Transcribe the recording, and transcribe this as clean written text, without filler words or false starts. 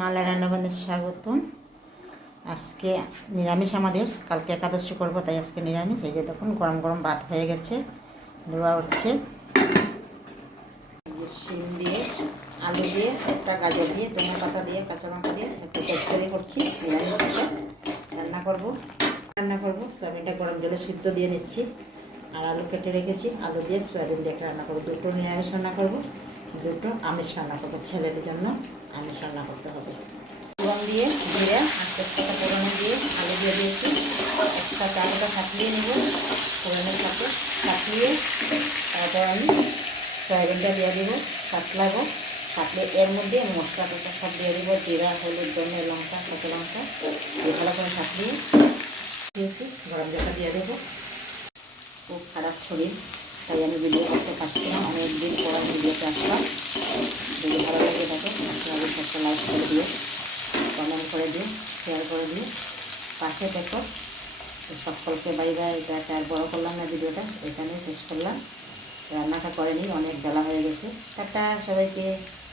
মালা রান্নাবান্নার স্বাগতম। আজকে নিরামিষ, আমাদের কালকে একাদশী করবো, তাই আজকে নিরামিষ। এই যে দেখুন গরম গরম ভাত হয়ে গেছে, ধোয়া হচ্ছে। শিম দিয়ে, আলু দিয়ে, একটা গাজর দিয়ে, ধনে পাতা দিয়ে, কাঁচা লঙ্কা দিয়ে একটু তরকারি করছি। নিরামিষ রান্না করবো। সয়াবিনটা গরম জলে সিদ্ধ দিয়ে নিচ্ছি, আর আলু কেটে রেখেছি। আলু দিয়ে সয়াবিন দিয়ে একটা রান্না করবো। দুটো নিরামিষ রান্না করবো, দুটো আমিষ রান্না করবো। ছেলের জন্য আমিষ রান্না করতে হবে। ফোড়ন দিয়ে জিরে আর তেজপাতা ফোড়ন দিয়ে আলু দিয়ে দিয়েছি। একটা চালটা ফাটিয়ে নেব ফোড়নের সাথে, ফাটিয়ে তারপর আমি সয়াবিনটা দিয়ে দেবো। কাটলাবো, কাটলে এর মধ্যে মশলা টসলা সব দিয়ে দেবো। জিরা, হলুদ, ধনে, লঙ্কা, কাঁচা লঙ্কা দিয়ে ভালো করে ফাটিয়ে দিয়েছি। গরম জলটা দিয়ে দেবো। খুব খারাপ শরীর, তাই আমি ভিডিও করতে পারছিলাম। অনেকদিন পর আমি ভিডিওতে আসলাম। যদি ভালো লাগে থাকে আপনারা একটা লাইক করে দিয়ে, কমেন্ট করে দিন, শেয়ার করে দিন, পাশে দেখো। সকলকে বাই বাই। এটা আর বড়ো করলাম না, ভিডিওটা এখানে শেষ করলাম। রান্নাটা করে নিই, অনেক বেলা হয়ে গেছে। টাটা সবাইকে।